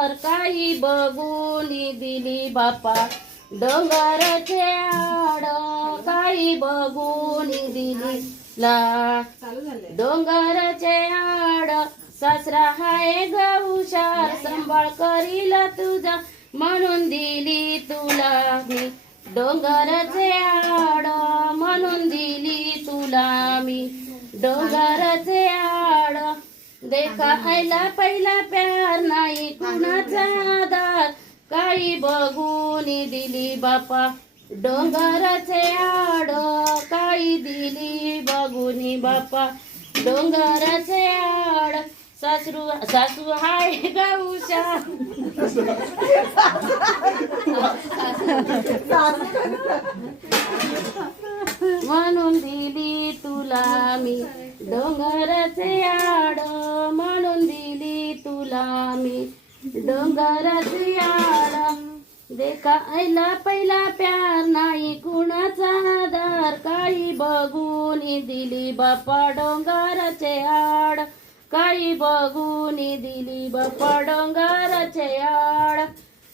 दार काही बघून दिली बापा डोंगराचे आड काही बघून दिली ला डोंगराचे आड सासरा हाय गहुशार सांभाळ करील तुझा म्हणून दिली तुला मी डोंगराचे आड म्हणून दिली तुला मी डोंगराचे आड देखा आयला पहिला प्यार नाही कुणाचा आधार काही बघून दिली बापा डोंगराचे आड काही दिली बघून बापा डोंगराचे आड सासू हाय गहुशार म्हणून दिली तुला मी डोंगराचे आड म्हणून दिली तुला मी डोंगराचे आड देखा आयला पहिला प्यार नाही कुणाचा आधार काही बघून दिली बापा डोंगराचे आड काही बघून दिली बापा डोंगराचे आड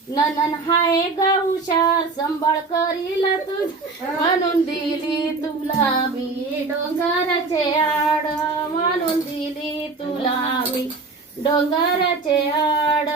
ननन हाय गहुशार सांभाळ करील तू म्हणून दिली तुला मी डोंगराचे आड म्हणून दिली तुला मी डोंगराचे आड